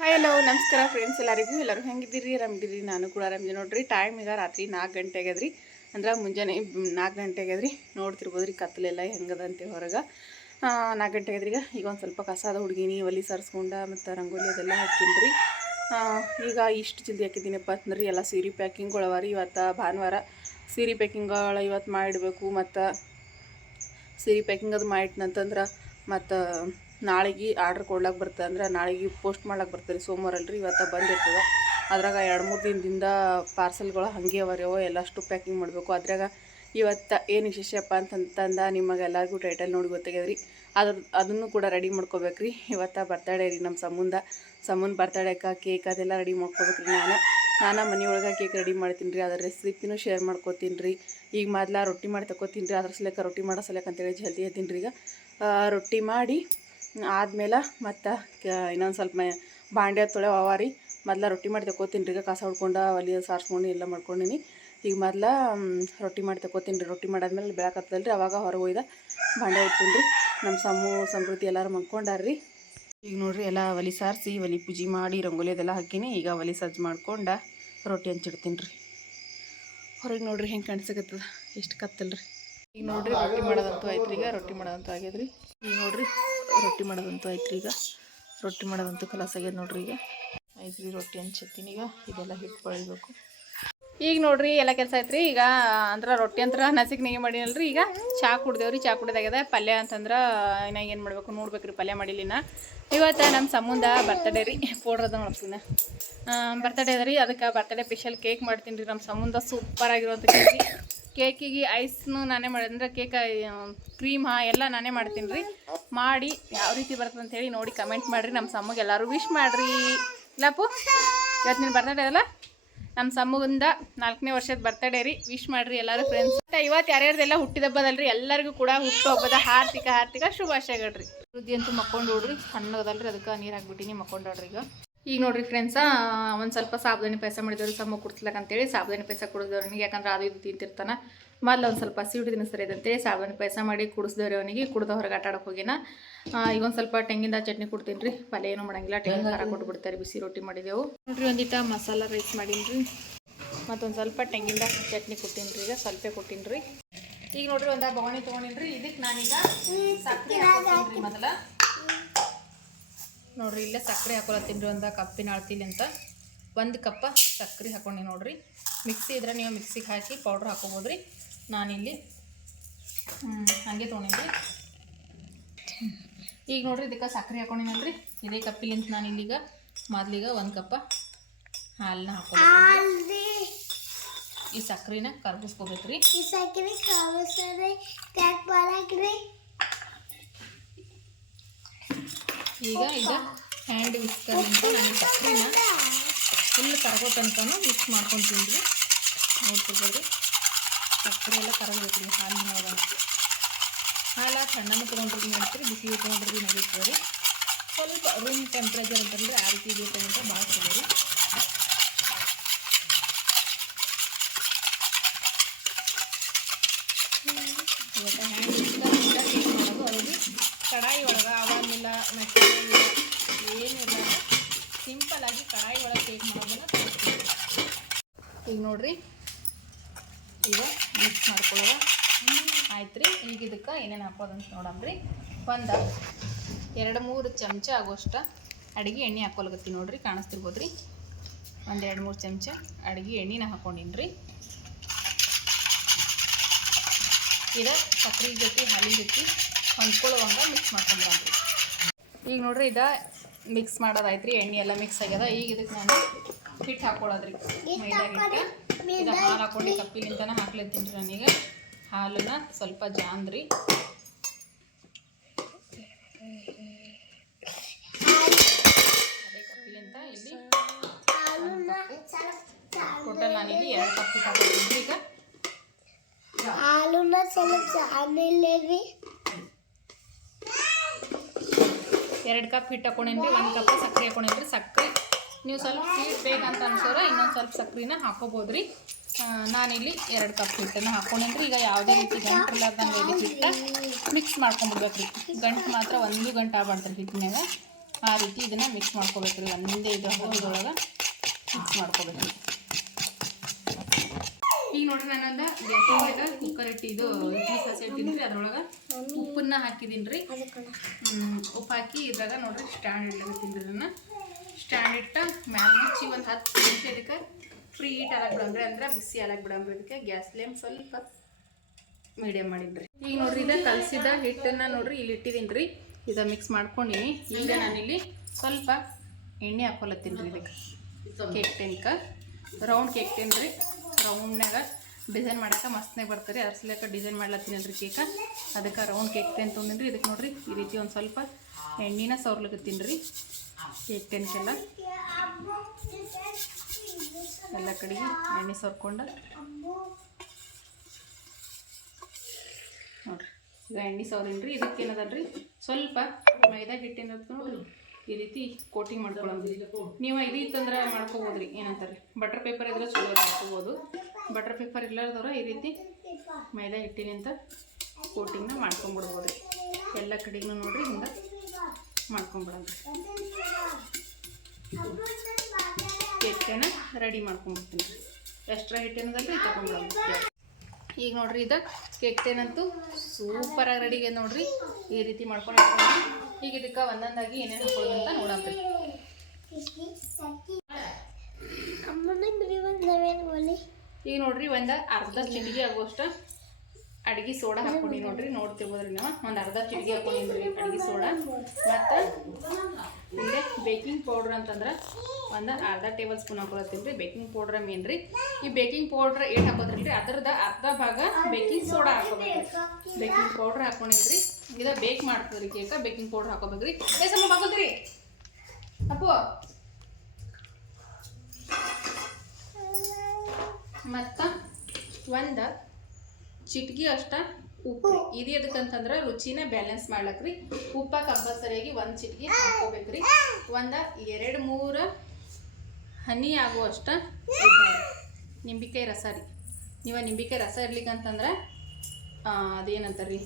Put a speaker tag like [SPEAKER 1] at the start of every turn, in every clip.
[SPEAKER 1] Hi hello ನಮಸ್ಕಾರ friends ಎಲ್ಲರಿಗೂ. ಎಲ್ಲರೂ ಹೆಂಗಿದ್ದೀರಿ? ಆರಾಮಿದ್ದೀರಿ? ನಾನು ಕೂಡ ಆರಾಮಿದ್ದೀನಿ. ನೋಡ್ರಿ ಟೈಮ್ ಈಗ ರಾತ್ರಿ ನಾಲ್ಕು ಗಂಟೆ ಆಗ್ಯದ್ರಿ. ಅಂದ್ರೆ ಮುಂಜಾನೆ ನಾಲ್ಕು ಗಂಟೆ ಆಗ್ಯದ್ರಿ. ನೋಡ್ತಿರ್ಬೋದು ರೀ ಕತ್ತಲೆಲ್ಲ ಹೆಂಗದಂತೆ ಹೊರಗೆ. ನಾಲ್ಕು ಗಂಟೆ ಆಗ್ಯದ್ರಿ. ಈಗ ಈಗ ಒಂದು ಸ್ವಲ್ಪ ಕಸಾದ ಹುಡುಗಿನಿ, ಒಲಿ ಸರ್ಸ್ಕೊಂಡ ಮತ್ತು ರಂಗೋಲಿ ಅದೆಲ್ಲ ಹಾಕ್ತೀನಿ ರೀ ಈಗ ಇಷ್ಟು ಜಲ್ದಿ ಹಾಕಿದ್ದೀನಪ್ಪ ಅಂತಂದ್ರೆ ಎಲ್ಲ ಸೀರೆ ಪ್ಯಾಕಿಂಗ್ಗಳು ಅವ ರೀ ಇವತ್ತು ಭಾನುವಾರ. ಸೀರೆ ಪ್ಯಾಕಿಂಗ್ಗಳು ಇವತ್ತು ಮಾಡಿಡಬೇಕು. ಮತ್ತು ಸೀರೆ ಪ್ಯಾಕಿಂಗ್ ಅದು ಮಾಡಿಟ್ನಂತಂದ್ರೆ ಮತ್ತು ನಾಳೆಗೆ ಆರ್ಡ್ರ್ ಕೊಡ್ಲಕ್ಕೆ ಬರ್ತದೆ ಅಂದ್ರೆ ನಾಳೆಗೆ ಪೋಸ್ಟ್ ಮಾಡ್ಲಕ್ಕೆ ಬರ್ತದೆ ರೀ ಸೋಮವಾರ ಅಲ್ರಿ, ಇವತ್ತು ಬಂದಿರ್ತದೆ. ಅದ್ರಾಗ ಎರಡು ಮೂರು ದಿನದಿಂದ ಪಾರ್ಸೆಲ್ಗಳು ಹಾಗೆ ಅವ ರೀ ಎಲ್ಲಷ್ಟು ಪ್ಯಾಕಿಂಗ್ ಮಾಡಬೇಕು. ಅದ್ರಾಗ ಇವತ್ತು ಏನು ವಿಶೇಷಪ್ಪ ಅಂತಂತಂದ ನಿಮಗೆಲ್ಲರಿಗೂ ಟೈಟಲ್ ನೋಡಿ ಗೊತ್ತಾಗ್ಯದ್ರಿ. ಅದ್ರ, ಅದನ್ನು ಕೂಡ ರೆಡಿ ಮಾಡ್ಕೋಬೇಕು ರೀ ಇವತ್ತು ಬರ್ತಡೇ ರೀ ನಮ್ಮ ಸಂಬಂಧ ಸಂಬಂಧ ಬರ್ತಡೇಕ ಕೇಕ್ ಅದೆಲ್ಲ ರೆಡಿ ಮಾಡ್ಕೋಬೇಕು ರೀ ನಾನು. ನಾನು ಮನೆಯೊಳಗೆ ಕೇಕ್ ರೆಡಿ ಮಾಡ್ತೀನಿ ರೀ, ಅದರ ರೆಸಿಪಿನೂ ಶೇರ್ ಮಾಡ್ಕೋತೀನಿ ರೀ. ಈಗ ಮೊದ್ಲು ರೊಟ್ಟಿ ಮಾಡಿ ತಗೋತೀನಿ ರೀ, ಅದ್ರ ಸಲಕ ರೊಟ್ಟಿ ಮಾಡೋ ಸಲಕ ಅಂತೇಳಿ ಜಲ್ದಿ ಹೇಳ್ತೀನಿ ರೀ ಈಗ. ರೊಟ್ಟಿ ಮಾಡಿ ಆದ್ಮೇಲೆ ಮತ್ತು ಇನ್ನೊಂದು ಸ್ವಲ್ಪ ಬಾಂಡೆ ತೊಳೆ ಅವ ರೀ. ಮೊದ್ಲ ರೊಟ್ಟಿ ಮಾಡಿ ತಗೋತೀನಿ ರೀ ಈಗ ಕಸ ಹೊಡ್ಕೊಂಡು ಒಲಿ ಸಾರಿಸ್ಕೊಂಡು ಎಲ್ಲ ಮಾಡ್ಕೊಂಡಿನಿ. ಈಗ ಮೊದ್ಲ ರೊಟ್ಟಿ ಮಾಡಿ ತಗೋತೀನಿ ರೀ. ರೊಟ್ಟಿ ಮಾಡಾದ್ಮೇಲೆ ಬೆಳಕತ್ತಲ್ಲ ರೀ ಅವಾಗ ಹೊರಗೆ ಒಯ್ದ ಬಾಂಡೆ ಇಡ್ತೀನಿ ರೀ. ನಮ್ಮ ಸಮ್ಮು ಸಮೃದ್ಧಿ ಎಲ್ಲರೂ ಮಂಕೊಂಡಾರ ರೀ. ಈಗ ನೋಡ್ರಿ ಎಲ್ಲ ಒಲಿ ಸಾರಿಸಿ, ಒಲಿ ಪೂಜೆ ಮಾಡಿ, ರಂಗೋಲಿ ಅದೆಲ್ಲ ಹಾಕಿನಿ. ಈಗ ಒಲಿ ಸಜ್ಜು ಮಾಡ್ಕೊಂಡು ರೊಟ್ಟಿ ಹಂಚಿಡ್ತೀನಿ ರೀ. ಹೊರಗೆ ನೋಡ್ರಿ ಹೆಂಗೆ ಕಾಣಿಸಕತ್ತದ. ಎಷ್ಟು ಕತ್ತಲ್ರಿ. ಈಗ ನೋಡ್ರಿ ರೊಟ್ಟಿ ಮಾಡೋದಂತೂ ಆಯ್ತು ಈಗ ರೊಟ್ಟಿ ಮಾಡೋದಂತೂ ಆಗ್ಯದ್ರಿ. ಈಗ ನೋಡ್ರಿ ರೊಟ್ಟಿ ಮಾಡೋದಂತೂ ಆಯ್ತು ಈಗ. ರೊಟ್ಟಿ ಮಾಡೋದಂತೂ ಕಲಾಸ್ ಆಗ್ಯದ ನೋಡ್ರಿ ಈಗ. ಐತ್ರಿ ರೀ ರೊಟ್ಟಿ ಅನ್ಸತ್ತೀನಿ ಈಗ. ಇದೆಲ್ಲ ಹಿಟ್ಟು ಕೊಳಿಬೇಕು ಈಗ ನೋಡ್ರಿ ಎಲ್ಲ ಕೆಲಸ ಐತ್ರಿ ಈಗ ಅಂದ್ರೆ ರೊಟ್ಟಿ ಅಂತ ನಸಿಕ್ ನೆಗೆ ಮಾಡಿನಲ್ರಿ ಈಗ. ಚಾ ಕುಡ್ದೇವ್ರಿ, ಚಾ ಕುಡ್ದಾಗ್ಯದ. ಪಲ್ಯ ಅಂತಂದ್ರೆ ಇನ್ನ ಏನು ಮಾಡ್ಬೇಕು ನೋಡ್ಬೇಕ್ರಿ ಪಲ್ಯ ಮಾಡಿಲಿನ ಇವತ್ತು ನಮ್ಮ ಸಂಬಂಧ ಬರ್ತಡೇ ರೀ. ಪೌಡ್ರ್ ಅದ ನೋಡ್ತೀನಿ ಬರ್ತಡೇ ಅದ ರೀ. ಅದಕ್ಕೆ ಬರ್ತಡೇ ಸ್ಪೆಷಲ್ ಕೇಕ್ ಮಾಡ್ತೀನಿ ರೀ ನಮ್ಮ ಸಂಬಂಧ ಸೂಪರ್ ಆಗಿರುವಂಥ ಕೇಕ್ ಕೇಕಿಗೆ ಐಸ್ನು ನಾನೇ ಮಾಡಿ ಅಂದ್ರೆ ಕೇಕ್ ಕ್ರೀಮ್ ಎಲ್ಲ ನಾನೇ ಮಾಡ್ತೀನಿ ರೀ. ಮಾಡಿ ಯಾವ ರೀತಿ ಬರ್ತದೆ ಅಂತ ಹೇಳಿ ನೋಡಿ ಕಮೆಂಟ್ ಮಾಡಿರಿ. ನಮ್ಮ ಸಮ್ಮಗೆ ಎಲ್ಲರೂ ವಿಶ್ ಮಾಡಿರಿ. ಇಲ್ಲಪ್ಪು ಇವತ್ತು ನೀನು ಬರ್ತಡೇ ಅದಲ್ಲ? ನಮ್ಮ ಸಮ್ಮಗಿಂದ ನಾಲ್ಕನೇ ವರ್ಷದ ಬರ್ತಡೇ ರೀ. ವಿಶ್ ಮಾಡಿರಿ ಎಲ್ಲರೂ ಫ್ರೆಂಡ್ಸ್ ಮತ್ತು ಇವತ್ತು ಯಾರ್ಯಾರ್ದೆಲ್ಲ ಹುಟ್ಟಿದಬ್ಬದಲ್ರಿ? ಎಲ್ಲರಿಗೂ ಕೂಡ ಹುಟ್ಟುಹಬ್ಬದ ಹಾರ್ದಿಕ ಹಾರ್ದಿಕ ಶುಭಾಶಯಗಳ್ರಿ ವೃದ್ಧಿ ಅಂತೂ ಮಕ್ಕೊಂಡು ಸಣ್ಣದಲ್ಲ ರೀ ಅದಕ್ಕೆ ನೀರು ಹಾಕ್ಬಿಟ್ಟಿನಿ ಮಕ್ಕೊಂಡೋಡ್ರಿ ಈಗ. ಈಗ ನೋಡ್ರಿ ಫ್ರೆಂಡ್ಸ ಒಂದು ಸ್ವಲ್ಪ ಸಾಬ್ದಾನಿ ಪಾಯಸ ಮಾಡಿದವ್ರಿ ಸಮ ಕುಡ್ಸ್ಲಕ್ಕ ಅಂತೇಳಿ ಸಾಬ್ದಾನಿ ಪಾಯಸ ಕುಡಿದವ್ರಿಗೆ ಯಾಕಂದ್ರೆ ಅದು ಇದು ತಿಂತಿರ್ತಾನೆ. ಮೊದಲು ಒಂದು ಸ್ವಲ್ಪ ಸಿಟ್ಟು ತಿನ್ನಿಸ್ತಾರೆ ಅಂತೇಳಿ ಸಾಬುದಾನಿ ಪಾಯಸ ಮಾಡಿ ಕುಡಿಸ್ದವ್ರಿ ಅವನಿಗೆ. ಕುಡ್ದ ಹೊರಗೆ ಆಟ ಆಡಕ್ಕೆ ಹೋಗಿನ. ಈಗ ಒಂದು ಸ್ವಲ್ಪ ತೆಂಗಿನ ಚಟ್ನಿ ಕೊಡ್ತೀನಿ ರೀ ಪಲ್ಯ ಏನು ಮಾಡಂಗಿಲ್ಲ. ತೆಂಗಿನ ಖಾರ ಕೊಟ್ಬಿಡ್ತಾರೆ. ಬಿಸಿ ರೊಟ್ಟಿ ಮಾಡಿದೆವು. ನೋಡ್ರಿ ಒಂದಿಟ ಮಸಾಲ ರೈಸ್ ಮಾಡೀನಿ ರೀ ಮತ್ತೊಂದು ಸ್ವಲ್ಪ ತೆಂಗಿನ ಚಟ್ನಿ ಕೊಟ್ಟೀನಿ ರೀ ಈಗ ಸ್ವಲ್ಪ ಕೊಟ್ಟೀನಿ ರೀ ಈಗ ನೋಡ್ರಿ ಒಂದು ಬೊಗಣಿ ತೊಗೊಂಡಿನಿ ರೀ ಇದಕ್ಕೆ ನಾನೀಗ ಸಕ್ಕರೆ ಮೊದಲ. ನೋಡ್ರಿ, ಇಲ್ಲೇ ಸಕ್ಕರೆ ಹಾಕೊಳತ್ತೀನಿ ರೀ ಒಂದು ಕಪ್ಪಿನ ಅಳ್ತಿಲಿ ಅಂತ. ಒಂದು ಕಪ್ಪ ಸಕ್ಕರೆ ಹಾಕೊಂಡಿ ನೋಡ್ರಿ. ಮಿಕ್ಸಿ ಇದ್ರೆ ನೀವು ಮಿಕ್ಸಿಗೆ ಹಾಕಿ ಪೌಡ್ರ್ ಹಾಕೋಬೋದು ರೀ ನಾನಿಲ್ಲಿ ಹಾಗೆ ತೊಗೊಂಡಿನಿ ಈಗ ನೋಡ್ರಿ, ಇದಕ್ಕೆ ಸಕ್ಕರೆ ಹಾಕೊಂಡಿನಲ್ರಿ. ಇದೇ ಕಪ್ಪಿಲಿಂತ ನಾನು ಇಲ್ಲಿಗ ಮೊದ್ಲಿಗ ಒಂದು ಕಪ್ಪ ಹಾಲನ್ನ ಹಾಕೊಂಡು ಈ ಸಕ್ಕರೆನ ಕರ್ಗಿಸ್ಕೋಬೇಕ್ರಿ. ಈಗ ಇದು ಹ್ಯಾಂಡ್ ಅಂತ ನಾನು ಸಕ್ಕರೆನ ಫುಲ್ ಕರಗೋ ತನಕನೂ ಮಿಕ್ಸ್ ಮಾಡ್ಕೊಂಡು ತಿಂದ್ವಿ. ನೋಡ್ತಿರ್ಬೋದು. ಸಕ್ಕರೆ ಎಲ್ಲ ಕರಗಬೇಕು ಹಾಲಿನ ಒಳಗೆ ಹಾಲ ಸಣ್ಣನ ತೊಗೊಂಡ್ರಿ ನಡೀತೀರಿ ಬಿಸಿ ತೊಗೊಂಡ್ರಿ ನಡೀತದೆ ರೀ ಸ್ವಲ್ಪ ರೂಮ್ ಟೆಂಪ್ರೇಚರ್ ಅಂತಂದ್ರೆ ಆ ರೀತಿ ಬೇಕು ಅಂತ ಭಾಳ ಚಲೋ ರೀ ಇವತ್ತು ಹ್ಯಾಂಡ್ ವಿಸ್ಕರ್ ಮಾಡೋದು, ಅವ್ರಿಗೆ ಕಡಾಯಿ ಒಳಗೆ ಮೆಟೀರಿಯಲ್ ಏನಿಲ್ಲ ಸಿಂಪಲ್ ಆಗಿ ಕಡಾಯಿ ಒಳಗೆ ಕೇಕ್ ಮಾಡೋದನ್ನ ಈಗ ನೋಡ್ರಿ. ಈಗ ಮಿಕ್ಸ್ ಮಾಡ್ಕೊಳ್ಳೋದ. ಆಯ್ತು ರೀ ಈಗ ಇದಕ್ಕೆ ಏನೇನು ಹಾಕೋದಂತ ನೋಡಮ್ರಿ. ಒಂದು, ಎರಡು, ಮೂರು ಚಮಚ ಆಗೋಷ್ಟ ಅಡುಗೆ ಎಣ್ಣೆ ಹಾಕೊಳಗತ್ತಿ ನೋಡ್ರಿ ಕಾಣಿಸ್ತಿರ್ಬೋದು ರೀ ಒಂದು, ಎರಡು, ಮೂರು ಚಮಚ ಅಡುಗೆ ಎಣ್ಣೆನ ಹಾಕೊಂಡಿನಿ ರೀ ಇದು ಸಕ್ರೆ ಜೊತೆ, ಹಾಲಿನ ಜೊತೆ ಹೊಂದ್ಕೊಳ್ಳುವಂಗ ಮಿಕ್ಸ್ ಮಾಡ್ಕೊಂಡ್ರಿ ಈಗ ನೋಡ್ರಿ ಇದ ಮಿಕ್ಸ್ ಮಾಡೋದಾಯ್ತು ರೀ ಎಣ್ಣೆ ಎಲ್ಲ ಮಿಕ್ಸ್ ಆಗ್ಯದ. ಈಗ ಇದಕ್ಕೆ ನಾನು ಹಿಟ್ಟು ಹಾಕೊಳ್ಳೋದ್ರಿ ಮೈದಾ ಹಿಟ್ಟು. ಹಾಲು ಹಾಕೊಂಡು ಕಪ್ಪಿನಿಂದನೇ ಹಾಕ್ಲತ್ತೀನಿ ರೀ ನಾನೀಗ. ಹಾಲನ್ನ ಸ್ವಲ್ಪ ಜಾಂದ್ರಿ. ಅದೇ ಕಪ್ಪಿಲಿಂತ ಇಲ್ಲಿ ಎರಡು ಕಪ್ ಹಿಟ್ಟು ಈಗ.
[SPEAKER 2] ಹಾಲನ್ನ ಸ್ವಲ್ಪ ಚಾನಿಲ್ಲರಿ
[SPEAKER 1] ಎರಡು ಕಪ್ ಹಿಟ್ಟು ಹಾಕೊಂಡೇನಿ ರೀ ಒಂದು ಕಪ್ ಸಕ್ಕರೆ ಹಾಕೊಂಡೇನಿ ರೀ ಸಕ್ಕರೆ ನೀವು ಸ್ವಲ್ಪ ಸ್ವೀಟ್ ಬೇಕಂತ ಅನ್ಸೋರ ಇನ್ನೊಂದು ಸ್ವಲ್ಪ ಸಕ್ಕರೆನ ಹಾಕೋಬೋದು ರೀ ನಾನಿಲ್ಲಿ ಎರಡು ಕಪ್ ಹಿಟ್ಟನ್ನು ಹಾಕೊಂಡೇನಿ ರೀ ಈಗ ಯಾವುದೇ ರೀತಿ ಗಂಟು ಇಲ್ಲದಂಗೆ ಇಲ್ಲಿ ಹಿಟ್ಟು ಮಿಕ್ಸ್ ಮಾಡ್ಕೊಂಡ್ಬಿಡ್ಬೇಕು ರೀ ಗಂಟು ಮಾತ್ರ ಒಂದು ಗಂಟೆ ಆಗ್ಬಾರ್ದು ರೀ ಹಿಟ್ಟಿನಾಗ ಆ ರೀತಿ ಇದನ್ನು ಮಿಕ್ಸ್ ಮಾಡ್ಕೋಬೇಕ್ರಿ. ಒಂದೇ ಇದು ಹದದೊಳಗೆ ಮಿಕ್ಸ್ ಮಾಡ್ಕೋಬೇಕು ನೋಡ್ರಿ ನಾನೊಂದು ಬೇಸಿಗೆ ಒಳಗೆ ಕುಕ್ಕರ್ ಇಟ್ಟಿದ್ದು ಇಡ್ಲಿ ಸಸಿ ಇಟ್ಟಿದ್ರಿ ಅದ್ರೊಳಗೆ ಉಪ್ಪನ್ನ ಹಾಕಿದ್ದೀನಿ ರೀ ಉಪ್ಪು ಹಾಕಿ ಇದ್ರಾಗ ನೋಡ್ರಿ ಸ್ಟ್ಯಾಂಡ್ ಇಡ್ಲಾಗತ್ತೀನಿ ರೀ ಸ್ಟ್ಯಾಂಡ್ ಇಟ್ಟ ಮ್ಯಾಲ ಮುಚ್ಚಿ ಒಂದು ಹತ್ತು ನಿಮಿಷ ಇದಕ್ಕೆ ಫ್ರೀ ಹೀಟ್ ಆಗಕ್ಕೆ ಬಿಡಂಬ್ರಿ ಅಂದ್ರೆ ಬಿಸಿ ಆಗಕ್ಕೆ ಬಿಡಂಬ್ರಿ ಇದಕ್ಕೆ. ಗ್ಯಾಸ್ ಫ್ಲೇಮ್ ಸ್ವಲ್ಪ ಮೀಡಿಯಮ್ ಮಾಡಿದ್ರಿ. ಈಗ ನೋಡ್ರಿ ಇದ ಕಲಸಿದ ಹಿಟ್ಟನ್ನ ನೋಡ್ರಿ ಇಲ್ಲಿ ಇಟ್ಟಿದ್ದೀನಿ ರೀ ಇದ ಮಿಕ್ಸ್ ಮಾಡ್ಕೊಂಡಿನಿ ಈಗ ನಾನಿಲ್ಲಿ ಸ್ವಲ್ಪ ಎಣ್ಣೆ ಹಾಕೊಲತ್ತೀನಿ ರೀ ಇದಕ್ಕೆ. ಕೇಕ್ ಟೆನ್ಕ ರೌಂಡ್ ಕೇಕ್ ಟೆನ್ ರೀ ರೌಂಡ್ನಾಗ ಡಿಸೈನ್ ಮಾಡಕ್ಕೆ ಮಸ್ತ್ನಾಗ ಬರ್ತಾರೆ. ರೀ ಸಲಕ ಡಿಸೈನ್ ಮಾಡ್ಲತ್ತೀನಿ ಅಲ್ರಿ ಕೇಕ. ಅದಕ್ಕೆ ರೌಂಡ್ ಕೇಕ್ ಟೆನ್ ರೀ ಇದಕ್ಕೆ ನೋಡ್ರಿ ಈ ರೀತಿ ಒಂದು ಸ್ವಲ್ಪ ಎಣ್ಣೆನ ಸೌರ್ಲಕತ್ತೀನಿ ತಿನ್ರಿ ಕೇಕ್ ಟೆನ್ಕೆಲ್ಲ ಎಲ್ಲ ಕಡೆಗೆ ಎಣ್ಣೆ ಸೋರ್ಕೊಂಡು ನೋಡ್ರಿ. ಈಗ ಎಣ್ಣೆ ಸೌರಿನ್ರಿ ಇದಕ್ಕೆ ಸ್ವಲ್ಪ ಮೈದಾ ಹಿಟ್ಟಿನ ನೋಡ್ರಿ. ಈ ರೀತಿ ಕೋಟಿಂಗ್ ಮಾಡ್ಕೊಳ್ಳೋದ್ರಿ ನೀವು ಇದು ಇತ್ತಂದ್ರೆ ಮಾಡ್ಕೋಬೋದ್ರಿ. ಏನಂತಾರೆ ಬಟರ್ ಪೇಪರ್ ಇದ್ರೆ ಚಲೋ ಮಾಡ್ಕೋಬೋದು. ಬಟರ್ ಪೇಪರ್ ಇಲ್ಲದವ್ರ ಈ ರೀತಿ ಮೈದಾ ಹಿಟ್ಟಿನಿಂದ ಕೋಟಿಂಗ್ನ ಮಾಡ್ಕೊಂಬಿಡ್ಬೋದ್ರಿ ಎಲ್ಲ ಕಡೆಗೂ ನೋಡಿರಿ ಹಿಂಗೆ ಮಾಡ್ಕೊಂಬಿಡೋದು. ಹಿಟ್ಟನ್ನ ರೆಡಿ ಮಾಡ್ಕೊಂಬಿಡ್ತೀನಿ. ರೀ ಎಕ್ಸ್ಟ್ರಾ ತಗೊಂಡ್ಬಿಡೋದು. ಈಗ ನೋಡ್ರಿ ಇದು ಕೇಕ್ ಸೂಪರ್ ಸೂಪರಾಗಿ ರೆಡಿಗೆ ನೋಡಿರಿ. ಈ ರೀತಿ ಮಾಡ್ಕೊಂಡು. ಈಗ ಇದಕ್ಕೆ ಒಂದೊಂದಾಗಿ ಏನೇನು ಹಾಕೋದು ಅಂತ ನೋಡಂತ್ರಿ ಈಗ ನೋಡ್ರಿ ಒಂದು ಅರ್ಧ ಚಿಟಿಗೆ ಆಗುವಷ್ಟು ಅಡ್ಗೆ ಸೋಡಾ ಹಾಕೊಂಡಿ ನೋಡ್ರಿ, ನೋಡ್ತಿರ್ಬೋದ್ರಿ ನಾವು. ಒಂದು ಅರ್ಧ ಚಿಟಿಗೆ ಹಾಕೊಂಡಿದ್ರಿ ಅಡ್ಗೆ ಸೋಡಾ. ಮತ್ತು ಇಲ್ಲೇ ಬೇಕಿಂಗ್ ಪೌಡ್ರ್ ಅಂತಂದ್ರೆ ಒಂದು ಅರ್ಧ ಟೇಬಲ್ ಸ್ಪೂನ್ ಹಾಕೊಳತ್ತೀನಿ ರೀ ಬೇಕಿಂಗ್ ಪೌಡ್ರ್ ಮೇನ್ ರೀ. ಈ ಬೇಕಿಂಗ್ ಪೌಡ್ರ್ ಏಟ್ ಹಾಕೋದ್ರಿ ಅದ್ರದ ಅರ್ಧ ಭಾಗ ಬೇಕಿಂಗ್ ಸೋಡಾ ಹಾಕೋಬೇಕು ಬೇಕಿಂಗ್ ಪೌಡ್ರ್ ಹಾಕೊಂಡಿದ್ರಿ, ಇದ ಬೇಕ್ ಮಾಡ್ತದ್ರಿ ಕೇಕ ಬೇಕಿಂಗ್ ಪೌಡ್ರ್ ಹಾಕೋಬೇಕ್ರಿ. ಏ, ಸಮ ಹಾಕೋದ್ರಿ ಅಪ್ಪು. ಮತ್ತು ಒಂದು ಚಿಟ್ಗಿ ಅಷ್ಟ ಉಪ್ಪು. ಇದು ಎದಕ್ಕಂತಂದ್ರೆ ರುಚಿನ ಬ್ಯಾಲೆನ್ಸ್ ಮಾಡ್ಲಕ್ರಿ. ಉಪ್ಪ ಕಂಪಲ್ಸರಿಯಾಗಿ ಒಂದು ಚಿಟ್ಗಿ ಹಾಕೋಬೇಕ್ರಿ. ಒಂದು ಎರಡು ಮೂರು ಹನಿ ಆಗುವಷ್ಟ ನಿಂಬಿಕಾಯಿ ರಸ ರೀ. ನೀವು ನಿಂಬಿಕಾಯಿ ರಸ ಇರ್ಲಿಕ್ಕಂತಂದ್ರೆ ಅದೇನಂತಾರೆ ರೀ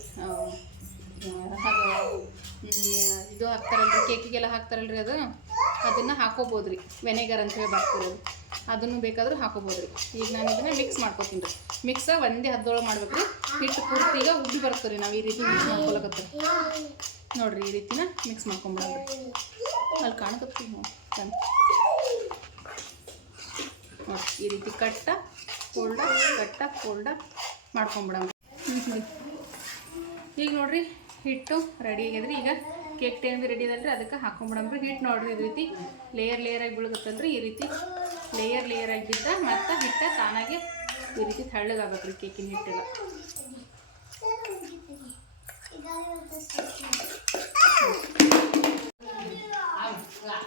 [SPEAKER 1] ಇದು ಹಾಕ್ತಾರಲ್ರಿ, ಕೇಕಿಗೆಲ್ಲ ಹಾಕ್ತಾರಲ್ರಿ ಅದು. ಅದನ್ನು ಹಾಕೋಬೋದು ರೀ ವೆನೆಗರ್ ಅಂತ ಹೇಳಿ ಬರ್ತೀರಿ ಅದನ್ನು ಬೇಕಾದರೂ ಹಾಕೋಬೋದು ರೀ. ಈಗ ನಾನು ಇದನ್ನ ಮಿಕ್ಸ್ ಮಾಡ್ಕೊತೀನಿ ರೀ. ಮಿಕ್ಸ ಒಂದೇ ಹದ್ದೊಳಗೆ ಮಾಡ್ಬೇಕು ರೀ. ಹಿಟ್ಟು ಪೂರ್ತಿ ಈಗ ಉಬ್ಬಿ ಬರ್ತದೆ ರೀ. ನಾವು ಈ ರೀತಿ ಮಿಕ್ಸ್ ಮಾಡ್ಕೊಳಕತ್ತೀವಿ ನೋಡ್ರಿ ಈ ರೀತಿನ ಮಿಕ್ಸ್ ಮಾಡ್ಕೊಂಬಿಡೋದು ಅಲ್ಲಿ ಕಾಣಕತ್ತೀವಿ ನೋಡಿ. ನೋಡಿ ಈ ರೀತಿ ಕಟ್ಟ ಫೋಲ್ಡ ಕಟ್ಟ ಫೋಲ್ಡ ಮಾಡ್ಕೊಂಬಿಡೋಣ ಈಗ ನೋಡ್ರಿ, ಹಿಟ್ಟು ರೆಡಿ ಆಗ್ಯದ್ರಿ. ಈಗ ಕೇಕ್ ಟೈಮ್ ರೆಡಿ ಅದಕ್ಕೆ ಹಾಕೊಂಬಿಡಮ್ರಿ ಹಿಟ್ಟು ನೋಡ್ರಿ, ಈ ರೀತಿ ಲೇಯರ್ ಲೇಯರ್ ಆಗಿ ಬೀಳ್ಗತ್ತಲ್ರಿ ಈ ರೀತಿ ಲೇಯರ್ ಲೇಯರ್ ಆಗಿ ಬಿದ್ದ ಮತ್ತು ಹಿಟ್ಟ ತಾನಾಗೆ ಈ ರೀತಿ ತೆಳ್ಳಗಾಗತ್ತೆ ರೀ ಕೇಕಿನ ಹಿಟ್ಟಿಗೆ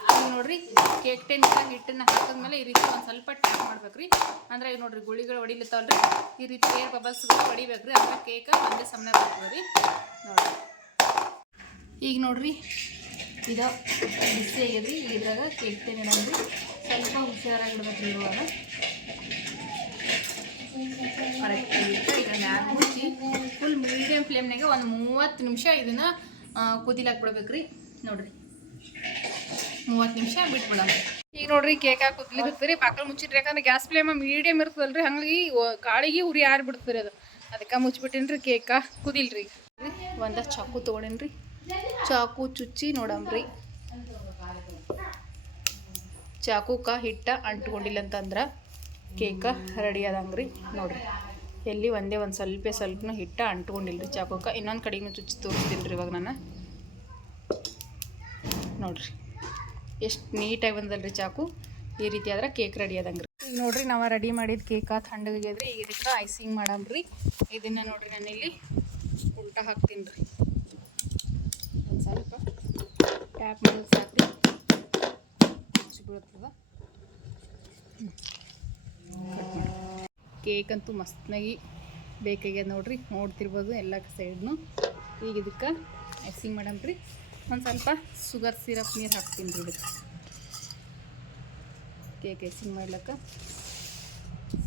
[SPEAKER 1] ಈಗ ನೋಡ್ರಿ ಕೇಕ್ ಟೆನ್ ಹಿಟ್ಟನ್ನ ಹಾಕಿದ್ಮೇಲೆ ಈ ರೀತಿ ಒಂದು ಸ್ವಲ್ಪ ಟ್ಯಾಪ್ ಮಾಡ್ಬೇಕ್ರಿ. ಅಂದ್ರೆ ಈಗ ನೋಡ್ರಿ ಗುಳಿಗಳು ಹೊಡಿಲತ್ತವಲ್ರಿ ಈ ರೀತಿ ಏರ್ ಬಬಲ್ಸ್ಗಳು ಹೊಡಿಬೇಕ್ರಿ ಅಂದ್ರೆ ಕೇಕ ಒಂದೇ ಸಮನೆ ಬರ್ತದೆ ರೀ. ನೋಡ್ರಿ. ಈಗ ನೋಡ್ರಿ ಇದು ಬಿಸಿ ಆಗ್ಯದ್ರಿ ಇದ್ರಾಗ ಕೇಕ್ ಟೆನ್ ಇಡಂದ್ರಿ ಸ್ವಲ್ಪ ಹುಷಾರಾಗಿ ಇಡ್ಬೇಕ್ರಿ ಇರುವಾಗ ಕರೆಕ್ಟಾಗಿ ಫುಲ್ ಮೀಡಿಯಮ್ ಫ್ಲೇಮ್ನಾಗೆ ಒಂದು ಮೂವತ್ತು ನಿಮಿಷ ಇದನ್ನ ಕುದಿಲಾಕ್ ಬಿಡ್ಬೇಕ್ರಿ ನೋಡ್ರಿ. ಮೂವತ್ತು ನಿಮಿಷ ಬಿಟ್ಬಿಡೋಣ. ಈಗ ನೋಡ್ರಿ ಕೇಕ್ ಹಾಕಿ ಕುದ್ಲಿಕತ್ತೀರಿ ಬಾಕಲ್ ಮುಚ್ಚಿಟ್ರಿ. ಯಾಕಂದ್ರೆ ಗ್ಯಾಸ್ ಫ್ಲೇಮ್ ಮೀಡಿಯಮ್ ಇರ್ತದಲ್ರಿ. ಹಂಗಾಗಿ ಗಾಳಿಗೆ ಉರಿ ಆರ್ ಬಿಡ್ತೀರಿ ಅದು. ಅದಕ್ಕೆ ಮುಚ್ಚಿಬಿಟ್ಟಿನ್ರಿ ಕೇಕ ಕುದಿಲ್ರಿ. ಒಂದ ಚಾಕು ತೊಗೊಂಡೇನ್ರಿ. ಚಾಕು ಚುಚ್ಚಿ ನೋಡಮ್ರಿ. ಚಾಕುಕ ಹಿಟ್ಟ ಅಂಟ್ಕೊಂಡಿಲ್ಲ ಅಂತಂದ್ರೆ ಕೇಕ ರೆಡಿ ಆದಂಗ್ರಿ ನೋಡ್ರಿ. ಎಲ್ಲಿ ಒಂದೇ ಒಂದು ಸ್ವಲ್ಪ ಸ್ವಲ್ಪನೂ ಹಿಟ್ಟ ಅಂಟ್ಕೊಂಡಿಲ್ಲ ರೀ ಚಾಕುಕ. ಇನ್ನೊಂದು ಕಡೆಗೂ ಚುಚ್ಚಿ ತೋರಿಸ್ತೀನಿ ರೀ ಇವಾಗ ನಾನು. ನೋಡ್ರಿ. ಎಷ್ಟು ನೀಟಾಗಿ ಬಂದಲ್ರಿ ಚಾಕು. ಈ ರೀತಿ ಆದ್ರೆ ಕೇಕ್ ರೆಡಿ ಈಗ ನೋಡ್ರಿ ನಾವು ರೆಡಿ ಮಾಡಿದ ಕೇಕ ತಣ್ಣಗಾಗ್ಯದ್ರಿ ಇದಕ್ಕೆ ಐಸಿಂಗ್ ಮಾಡಮ್ರಿ. ಇದನ್ನ ನೋಡ್ರಿ ನಾನು ಇಲ್ಲಿ ಉಲ್ಟಾ ಹಾಕ್ತೀನಿ ರೀ ಒಂದು ಸ್ವಲ್ಪ ಟ್ಯಾಪ್ ಮಾಡಿ ಸಾಕ್ರಿ. ಬೀಳ್ತದ ಕೇಕ್ ಅಂತೂ ಮಸ್ತ್ನಾಗಿ ಬೇಕಾಗ್ಯದ ನೋಡ್ರಿ, ನೋಡ್ತಿರ್ಬೋದು ಎಲ್ಲ ಸೈಡ್ನು. ಈಗ ಇದಕ್ಕೆ ಐಸಿಂಗ್ ಮಾಡಮ್ರಿ ಒಂದು ಸ್ವಲ್ಪ ಶುಗರ್ ಸಿರಪ್ ನೀರು ಹಾಕ್ತೀನಿ ರೀ ಕೇಕ್ ಐಸಿಂಗ್ ಮಾಡ್ಲಕ್ಕ.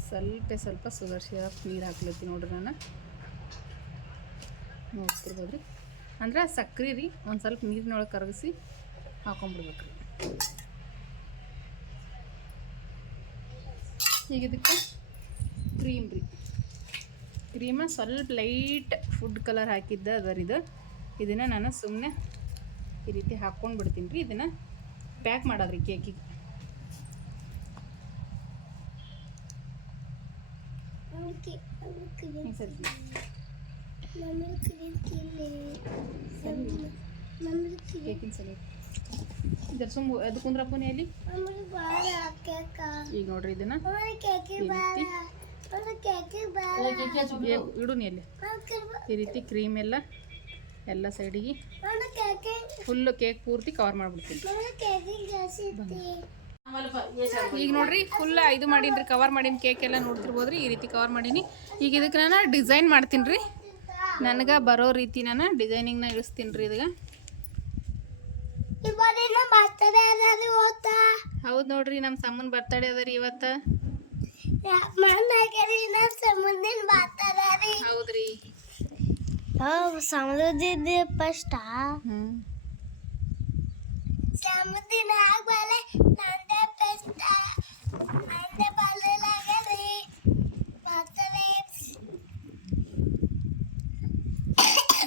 [SPEAKER 1] ಸ್ವಲ್ಪ ಸ್ವಲ್ಪ ಶುಗರ್ ಸಿರಪ್ ನೀರು ಹಾಕ್ಲತ್ತೀನಿ ನೋಡ್ರಿ ನಾನು. ನೋಡ್ತಿರ್ಬೋದು ರೀ ಅಂದ್ರೆ ಸಕ್ಕರೆ ರೀ, ಒಂದು ಸ್ವಲ್ಪ ನೀರಿನೊಳಗೆ ಕರಗಿಸಿ ಹಾಕೊಂಡ್ಬಿಡ್ಬೇಕು ರೀ ಈಗ ಇದಕ್ಕೆ ಕ್ರೀಮ್ ರೀ ಕ್ರೀಮ ಸ್ವಲ್ಪ ಲೈಟ್ ಫುಡ್ ಕಲರ್ ಹಾಕಿದ್ದ ಅದರ ಇದು. ಇದನ್ನು ನಾನು ಸುಮ್ಮನೆ ಈ ರೀತಿ ಹಾಕ್ಕೊಂಡು ಬಿಡ್ತೀನಿ ರೀ. ಇದನ್ನು ಪ್ಯಾಕ್ ಮಾಡೋದ್ರಿ ಕೇಕಿಗೆ ಸರಿ. ಕೇಕಿನ ಸಲ ಇದರ ಸುಮ್ಮ ಅದು ಕುಂದ್ರಪ್ಪನೇ
[SPEAKER 2] ಕೇಕ
[SPEAKER 1] ಈಗ ನೋಡ್ರಿ ಇದನ್ನ. ಇಡುನಿ ಅಲ್ಲಿ. ಈ ರೀತಿ ಕ್ರೀಮ್ ಎಲ್ಲ ಎಲ್ಲ ಸೈಡಿಗೆ
[SPEAKER 2] ಫುಲ್ ಕೇಕಿ
[SPEAKER 1] ಫುಲ್ಲು ಕೇಕ್ ಪೂರ್ತಿ ಕವರ್ ಮಾಡ್ಬಿಡ್ತೀನಿ. ಈಗ ನೋಡ್ರಿ ಫುಲ್ ಇದು ಮಾಡೀನಿ ಕವರ್ ಮಾಡೀನಿ ಕೇಕ್ ಎಲ್ಲ ನೋಡ್ತಿರ್ಬೋದ್ರಿ ಈ ರೀತಿ ಕವರ್ ಮಾಡೀನಿ. ಈಗ ಇದಕ್ಕೆ ನಾನು ಡಿಸೈನ್ ಮಾಡ್ತೀನಿ ರೀ. ನನಗೆ ಬರೋ ರೀತಿ ನಾನು ಡಿಸೈನಿಂಗ್ನ ಇಳಿಸ್ತೀನಿ ರೀ ಇದಕ್ಕೆ
[SPEAKER 2] ಬರ್ತಡೇ ಅದಾರಿ
[SPEAKER 1] ಹೌದು ನೋಡ್ರಿ ನಮ್ಮ ಸಮ್ಮನ ಬರ್ತಡೆ ಅದ ರೀ ಇವತ್ತು.
[SPEAKER 2] ಮಣ್ಣಾಗ್ಯಾರಿ ನಮ್ಮ ಬರ್ತಡೇ
[SPEAKER 1] ಹೌದ್ರಿ.
[SPEAKER 2] ಸಮುದ್ರದಿಂದ ಫಸ್ಟ್
[SPEAKER 1] ಹ್ಞೂ
[SPEAKER 2] ಸಮುದ್ರಿನ ಆಗ್ಬಾಲೆ ನಂದೇ ಬೆಸ್ಟ್ ನಂದೇ ಬರಲಾಗರಿ ಬರ್ತಡೇ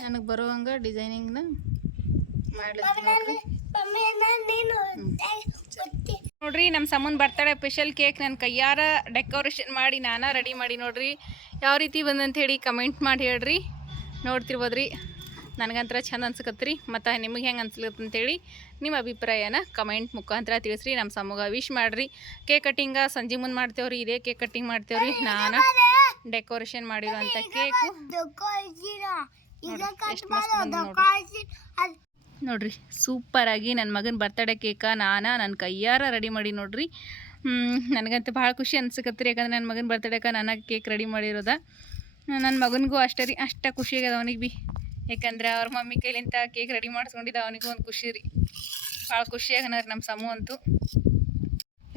[SPEAKER 1] ನನಗೆ ಬರುವಂಗ ಡಿಸೈನಿಂಗ್ನ
[SPEAKER 2] ಮಮ್ಮಿ
[SPEAKER 1] ಮಾಡ್ಲತ್ತೀನಿ ನೋಡ್ರಿ.
[SPEAKER 2] ಮಮ್ಮಿ
[SPEAKER 1] ನೋಡ್ರಿ ನಮ್ಮ ಸಮ್ಮನ್ ಬರ್ತಡೇ ಸ್ಪೆಷಲ್ ಕೇಕ್ ನನ್ನ ಕೈಯಾರ ಡೆಕೋರೇಷನ್ ಮಾಡಿ ನಾನು ರೆಡಿ ಮಾಡಿ ನೋಡ್ರಿ. ಯಾವ ರೀತಿ ಬಂದಂತ ಹೇಳಿ ಕಮೆಂಟ್ ಮಾಡಿ ಹೇಳ್ರಿ. ನೋಡ್ತಿರ್ಬೋದ್ರಿ. ನನಗಂತರ ಚಂದ ರೀ ಮತ್ತು ನಿಮಗೆ ಹೆಂಗೆ ಅನ್ಸ್ಲತ್ತ ಅಂತೇಳಿ ನಿಮ್ಮ ಅಭಿಪ್ರಾಯನ ಕಮೆಂಟ್ ಮುಖಾಂತರ ತಿಳಿಸ್ರಿ. ನಮ್ಮ ಸಮ್ಮಗ ವಿಶ್ ಮಾಡಿರಿ. ಕೇಕ್ ಕಟ್ಟಿಂಗ ಸಂಜೆ ಮುಂದೆ ಮಾಡ್ತೇವ್ರಿ ಇದೇ ಕೇಕ್ ಕಟ್ಟಿಂಗ್ ಮಾಡ್ತೇವ್ರಿ. ನಾನು ಡೆಕೋರೇಷನ್ ಮಾಡಿರುವಂಥ ಕೇಕು ನೋಡಿ, ಎಷ್ಟ್ ಮಸ್ತ್ ನೋಡ್ರಿ. ಸೂಪರಾಗಿ ನನ್ನ ಮಗನ ಬರ್ತಡೇ ಕೇಕ ನಾನು ನನ್ನ ಕೈಯಾರ ರೆಡಿ ಮಾಡಿ ನೋಡ್ರಿ. ನನಗಂತೂ ಭಾಳ ಖುಷಿ ಅನ್ಸಕತ್ರಿ ಯಾಕಂದ್ರೆ ನನ್ನ ಮಗನ ಬರ್ತಡೇಕ ನಾನು ಕೇಕ್ ರೆಡಿ ಮಾಡಿರೋದ. ನನ್ನ ಮಗನಿಗೂ ಅಷ್ಟೇ ರೀ, ಅಷ್ಟ ಖುಷಿ ಆಗ್ಯದ ಅವನಿಗೆ ಬಿ. ಯಾಕಂದ್ರೆ ಅವ್ರ ಮಮ್ಮಿ ಕೈಲಿಂತ ಕೇಕ್ ರೆಡಿ ಮಾಡಿಸ್ಕೊಂಡಿದ್ದ ಅವನಿಗೂ ಒಂದು ಖುಷಿ ರೀ. ಭಾಳ ಖುಷಿ ಆಗನರಿ ನಮ್ಮ ಸಮೂಹ ಅಂತೂ.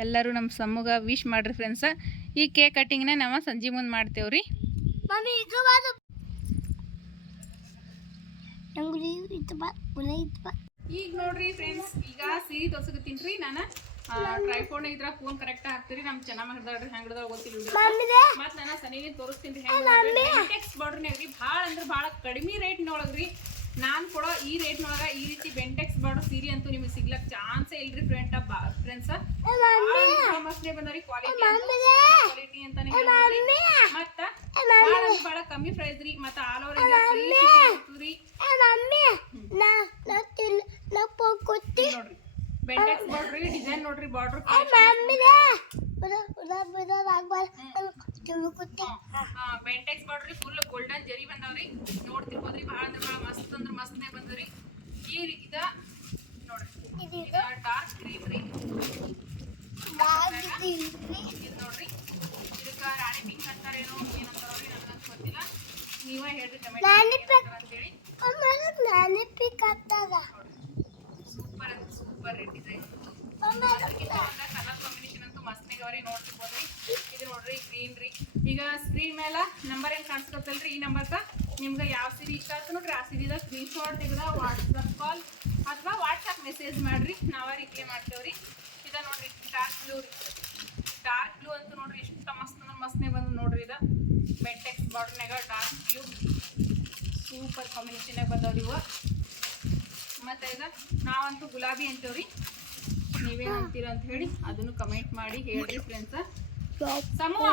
[SPEAKER 1] ಎಲ್ಲರೂ ನಮ್ಮ ಸಮೂಹ ವಿಶ್ ಮಾಡ್ರಿ ಫ್ರೆಂಡ್ಸ ಈ ಕೇಕ್ ಕಟ್ಟಿಂಗ್ನ ನಾವು ಸಂಜೆ ಮುಂದೆ
[SPEAKER 2] ಮಾಡ್ತೇವೆ ರೀ ನಂಗೆ ಇತ್ತಪ್ಪ ಬಾ ಬಾ
[SPEAKER 1] ಈಗ ನೋಡ್ರಿ ಫ್ರೆಂಡ್ಸ್ ಈಗ ಸಿಹಿ ದೋಸೆಗೆ ತಿನ್ರಿ. ನಾನು ಟ್ರೈಫೋನ್ ಇದ್ರ ಫೋನ್ ಕರೆಕ್ಟ್ ಹಾಕ್ತೀರಿ. ನಮ್ ಚೆನ್ನಾಗಿ ಹಿಡ್ದಾಡ್ರಿ ಹೆಂಗ್ ಹಿಡ್ದಾಳ ಗೊತ್ತಿಲ್ಲ ಮತ್ ನಾನು ಸನಿಗೆ ತೋರಿಸ್ತೀನಿ ಟೆಕ್ಸ್ ಟೆಕ್ಸ್ಟ್ ರೀ ಭಾಳ ಅಂದ್ರೆ ಭಾಳ ಕಡಿಮೆ ರೇಟ್ನೊಳಗ್ರಿ ನಾನು ಕೊಡೋ ಈ ರೇಟ್ನೊಳಗ ಈ ರೀತಿ ಬೆಂಟೆಕ್ಸ್ ಬಾರ್ಡರ್ ಸೀರೆ ಅಂತೂ ನಿಮಗೆ ಸಿಗ್ಲಕ್ ಚಾನ್ಸೇ ಇಲ್ರಿ ಫ್ರೆಂಡ್ ಫ್ರೆಂಡ್ಸ್ ಮಸ್ಲೇ ಬಂದವ್ರಿ ಕ್ವಾಲಿಟಿ ಕ್ವಾಲಿಟಿ ಅಂತಾನೆ ಮತ್ತ ಭಾಳ ಕಮ್ಮಿ ಪ್ರೈಸ್ ರೀ ಮತ್ತೆ ಆಲ್ ಓವರ್ ನೋಡ್ರಿ ಬೆಂಟೆಕ್ಸ್ ಬಾರ್ಡ್ರಿ ಡಿಸೈನ್ ನೋಡ್ರಿ ಬಾರ್ಡರ್
[SPEAKER 2] ಆಗ್ಬಾರ ತಿಳು
[SPEAKER 1] ಬೆಂಟೆಕ್ಸ್ ಬಾರ್ಡ್ರಿ ಫುಲ್ ಗೋಲ್ಡನ್ ಜರಿ ಬಂದಾವ್ರಿ. ನೋಡ್ತಿರ್ಬೋದ್ರಿ ಭಾಳ ಅಂದ್ರೆ ಭಾಳ ಮಸ್ತ್ ಅಂದ್ರೆ ಮಸ್ತ್ನೇ ಬಂದ್ರಿ ಈ ರೀ- ಇದ ನೋಡ್ರಿ.
[SPEAKER 2] ಇದು
[SPEAKER 1] ಇದ ಡಾರ್ಕ್ ಕ್ರೀಮ್ ರೀ. ಇದು ನೋಡ್ರಿ. ಇದಕ್ಕ ರಾಣಿ ಪಿಂಕ್ ಅಂತಾರೇನೋ ಏನಂತಾರ್ರಿ ನನಗಂತ ಗೊತ್ತಿಲ್ಲ. ನೀವೇ ಹೇಳ್ರಿ
[SPEAKER 2] ರಾಣಿ
[SPEAKER 1] ಕಮೆಂಟ್ ಅಂತೇಳಿ.
[SPEAKER 2] ನಾನೇ ಪಿಕ್
[SPEAKER 1] ಸೂಪರ್ ಅಂದ್ರೆ ಸೂಪರ್ ರೆಡ್ ಡಿಸೈನ್
[SPEAKER 2] ಅಮ್ಮ
[SPEAKER 1] ಕಲರ್ ಕಾಂಬಿನೇಷನ್ ಅಂತೂ ಮಸ್ತ್ನಾಗ ಅವ್ರಿ ನೋಡ್ತಿರ್ಬೋದ್ರಿ. ನೋಡ್ರಿ ಗ್ರೀನ್ ರೀ ಈಗ ಸ್ಕ್ರೀನ್ ಮೇಲೆ ನಂಬರ್ ಏನು ಕಾಣಿಸ್ಕೊತಲ್ರಿ? ಈ ನಂಬರ್ಕ ನಿಮ್ಗೆ ಯಾವ ಸೀರೆ ಇಷ್ಟ ಆಯ್ತು ನೋಡ್ರಿ ಆ ಸೀರೆದ ಸ್ಕ್ರೀನ್ ಶಾಟ್ ತೆಗೆದ ವಾಟ್ಸಪ್ ಕಾಲ್ ಅಥವಾ ವಾಟ್ಸಪ್ ಮೆಸೇಜ್ ಮಾಡ್ರಿ. ನಾವ ರಿಪ್ಲೈ ಮಾಡ್ತೇವ್ರಿ. ಇದ ನೋಡ್ರಿ ಡಾರ್ಕ್ ಬ್ಲೂ ರೀ. ಡಾರ್ಕ್ ಬ್ಲೂ ಅಂತ ನೋಡ್ರಿ, ಎಷ್ಟು ಮಸ್ತ್ ಅಂದ್ರೆ ಮಸ್ತ್ನೇ ಬಂದು ನೋಡ್ರಿ ಇದ. ಬೆಂಟೆಕ್ಸ್ ಬಾರ್ಡ್ನಾಗ ಡಾರ್ಕ್ ಬ್ಲೂ ಸೂಪರ್ ಕಾಂಬಿನೇಷನಾಗ ಬಂದವ್ರಿ ಇವ. ಮತ್ತೆ ಈಗ ನಾವಂತೂ ಗುಲಾಬಿ ಅಂತೇವ್ರಿ. ನೀವೇನ್ ಅಂತೀರ ಅಂತ ಹೇಳಿ, ಅದನ್ನು ಕಮೆಂಟ್ ಮಾಡಿ ಹೇಳ್ರಿ ಫ್ರೆಂಡ್ಸ್ ಸಮೂಹ.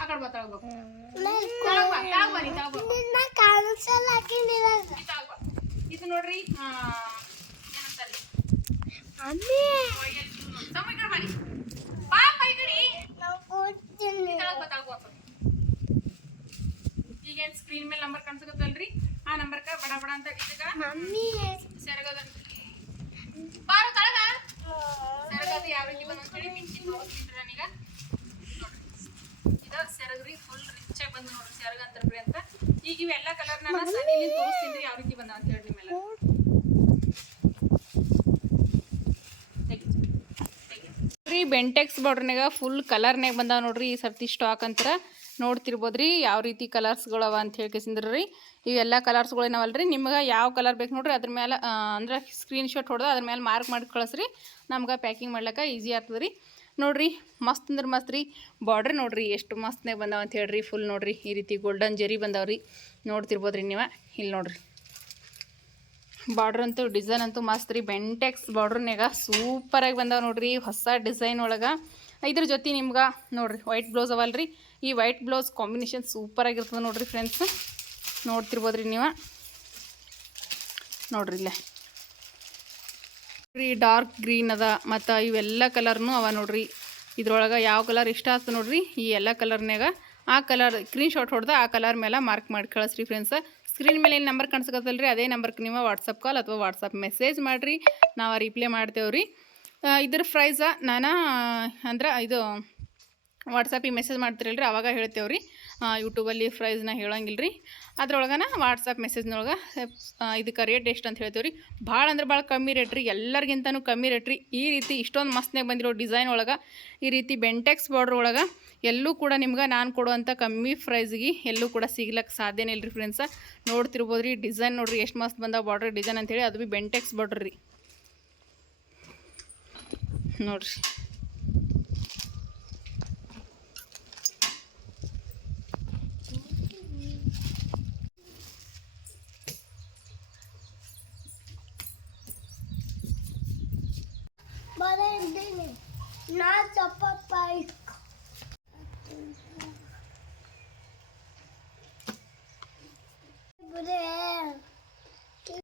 [SPEAKER 1] ಆ ಕಡೆ ಬಾ ತಗೊಬೇಕು ತಗೊಬ ತಗೊಬರಿ ತಗೊಬ
[SPEAKER 2] ನಿನ್ನ ಕಾಣಿಸಲ್ಲ ಹಾಕಿನಿಲ್ಲ
[SPEAKER 1] ತಗೊಬ ಇದು ನೋಡ್ರಿ ಏನಂತಾರೆ. ಸಮೂಹ ಕಡೆ ಬನ್ನಿ ಈ ಕಡೆ
[SPEAKER 2] ನಾವು ಕೊಡ್ತೀನಿ.
[SPEAKER 1] ತಗೊಬ ಈಗೇನ್ ಸ್ಕ್ರೀನ್ ಮೇಲೆ ನಂಬರ್ ಕಾಣಿಸುತ್ತಲ್ರಿ? ಆ ನಂಬರ್ಕ ಬಡ ಬಡ ಅಂತ ಇದಕ್ಕೆ
[SPEAKER 2] ಮಮ್ಮಿ.
[SPEAKER 1] ಸೆರಗದ ಬಾರೋ ತಳಗ. ಸೆರಗದ ಯಾವ ರೀತಿ ಬಂದ ಅಂತೇಳಿ ಮಿಂಚಿ ತೋರಿಸ್ತೀನಿ ನನಗೆ. ನೋಡ್ರಿ. ಇದ ಸೆರಗ್ರಿ ಫುಲ್ ರಿಚ್ ಆಗಿ ಬಂದು ನೋಡ್ರಿ ಸೆರಗ ಅಂತಾರ್ರಿ ಅಂತ. ಈಗ ಇವೆಲ್ಲ ಕಲರ್ ನಾನು ಸನಿಲಿ ತೋರಿಸ್ತೀನಿ ಯಾವ ರೀತಿ ಬಂದ ಅಂತ ಹೇಳಿ ನಿಮ್ಮೆಲ್ಲ. ರೀ ಬೆಂಟೆಕ್ಸ್ ಬಾರ್ಡ್ರ್ನಾಗ ಫುಲ್ ಕಲರ್ನಾಗ ಬಂದಾವ ನೋಡ್ರಿ ಈ ಸರ್ತಿ ಸ್ಟಾಕ್ ಅಂತರ. ನೋಡ್ತಿರ್ಬೋದ್ರಿ ಯಾವ ರೀತಿ ಕಲರ್ಸ್ಗಳವ ಅಂತ ಹೇಳ್ಕೇಸಿಂದ್ರಿ ರೀ ಇವೆಲ್ಲ ಕಲರ್ಸ್ಗಳು ರೀ ನಿಮ್ಗೆ ಯಾವ ಕಲರ್ ಬೇಕು ನೋಡ್ರಿ, ಅದ್ರ ಮೇಲೆ ಅಂದ್ರೆ ಸ್ಕ್ರೀನ್ ಶಾಟ್ ಹೊಡೆದು ಅದ್ರ ಮೇಲೆ ಮಾರ್ಕ್ ಮಾಡಿ ಕಳಿಸ್ರಿ. ನಮ್ಗೆ ಪ್ಯಾಕಿಂಗ್ ಮಾಡ್ಲಿಕ್ಕೆ ಈಸಿ ಆಗ್ತದೆ ರೀ ನೋಡ್ರಿ, ಮಸ್ತ್ ಅಂದ್ರೆ ಮಸ್ತ್ ರೀ. ಬಾರ್ಡ್ರ್ ನೋಡ್ರಿ, ಎಷ್ಟು ಮಸ್ತ್ನೇ ಬಂದಾವ ಅಂತ ಹೇಳ್ರಿ. ಫುಲ್ ನೋಡ್ರಿ, ಈ ರೀತಿ ಗೋಲ್ಡನ್ ಜರಿ ಬಂದಾವ್ರಿ. ನೋಡ್ತಿರ್ಬೋದು ರೀ ನೀವು. ಇಲ್ಲಿ ನೋಡ್ರಿ. ಬಾರ್ಡ್ರ್ ಅಂತೂ ಡಿಸೈನ್ ಅಂತೂ ಮಸ್ತ್ ರೀ. ಬೆಂಟೆಕ್ಸ್ ಬಾರ್ಡ್ರ್ನ್ಯಾಗ ಸೂಪರಾಗಿ ಬಂದಾವ ನೋಡ್ರಿ. ಹೊಸ ಡಿಸೈನ್ ಒಳಗೆ. ಇದ್ರ ಜೊತೆ ನಿಮ್ಗೆ ನೋಡ್ರಿ ವೈಟ್ ಬ್ಲೌಸ್ ಅವಲ್ರಿ. ಈ ವೈಟ್ ಬ್ಲೌಸ್ ಕಾಂಬಿನೇಷನ್ ಸೂಪರಾಗಿರ್ತದೆ ನೋಡ್ರಿ ಫ್ರೆಂಡ್ಸ್ ನೋಡ್ತಿರ್ಬೋದು ರೀ ನೀವು? ನೋಡ್ರಿ ಇಲ್ಲೇ. ರೀ ಡಾರ್ಕ್ ಗ್ರೀನ್ ಅದ, ಮತ್ತು ಇವೆಲ್ಲ ಕಲರ್ನು ಅವ ನೋಡ್ರಿ. ಇದ್ರೊಳಗೆ ಯಾವ ಕಲರ್ ಇಷ್ಟ ಆಗ್ತದೆ ನೋಡ್ರಿ, ಈ ಎಲ್ಲ ಕಲರ್ನಾಗ ಆ ಕಲರ್ ಸ್ಕ್ರೀನ್ ಶಾಟ್ ಹೊಡೆದ ಆ ಕಲರ್ ಮೇಲೆ ಮಾರ್ಕ್ ಮಾಡಿ ಕಳಿಸ್ರಿ ಫ್ರೆಂಡ್ಸ್ ಸ್ಕ್ರೀನ್ ಮೇಲೆ ಏನು ನಂಬರ್ ಕಾಣಿಸ್ಕತ್ತಲ್ಲ ರೀ ಅದೇ ನಂಬರ್ಗೆ ನೀವು ವಾಟ್ಸಪ್ ಕಾಲ್ ಅಥವಾ ವಾಟ್ಸಪ್ ಮೆಸೇಜ್ ಮಾಡಿರಿ. ನಾವು ರಿಪ್ಲೈ ಮಾಡ್ತೇವೆ ರೀ ಇದ್ರ ಪ್ರೈಸ ನಾನು, ಅಂದ್ರೆ ಇದು ವಾಟ್ಸಪ್ಪಿಗೆ ಮೆಸೇಜ್ ಮಾಡ್ತಿರಲ್ರಿ, ಅವಾಗ ಹೇಳ್ತೇವೆ ರೀ ಯೂಟ್ಯೂಬಲ್ಲಿ ಪ್ರೈಸ್ನ ಹೇಳೋಂಗಿಲ್ಲ ರೀ ಅದ್ರೊಳಗನ ವಾಟ್ಸಪ್ ಮೆಸೇಜ್ನೊಳಗೆ ಇದಕ್ಕೆ ರೇಟ್ ಎಷ್ಟು ಅಂತ ಹೇಳ್ತೇವೆ ರೀ ಭಾಳ ಅಂದ್ರೆ ಭಾಳ ಕಮ್ಮಿ ರೇಟ್ ರೀ, ಎಲ್ಲರಿಗಿಂತನೂ ಕಮ್ಮಿ ರೇಟ್ ರೀ. ಈ ರೀತಿ ಇಷ್ಟೊಂದು ಮಸ್ತ್ನಾಗ ಬಂದಿರೋ ಡಿಸೈನ್ ಒಳಗೆ, ಈ ರೀತಿ ಬೆಂಟೆಕ್ಸ್ ಬಾರ್ಡ್ರ್ ಒಳಗೆ, ಎಲ್ಲೂ ಕೂಡ ನಿಮ್ಗೆ ನಾನು ಕೊಡುವಂಥ ಕಮ್ಮಿ ಪ್ರೈಸ್ಗೆ ಎಲ್ಲೂ ಕೂಡ ಸಿಗ್ಲಕ್ಕೆ ಸಾಧ್ಯನೇ ಇಲ್ಲ ರೀ ಫ್ರೆಂಡ್ಸ ನೋಡ್ತಿರ್ಬೋದು ರೀ ಡಿಸೈನ್ ನೋಡಿರಿ, ಎಷ್ಟು ಮಸ್ತ್ ಬಂದ ಬಾರ್ಡ್ರ್ ಡಿಸೈನ್ ಅಂತೇಳಿ, ಅದು ಬಿ ಬೆಂಟೆಕ್ಸ್ ಬಾರ್ಡ್ರ್ ರೀ. ನೋಡ್ರಿ.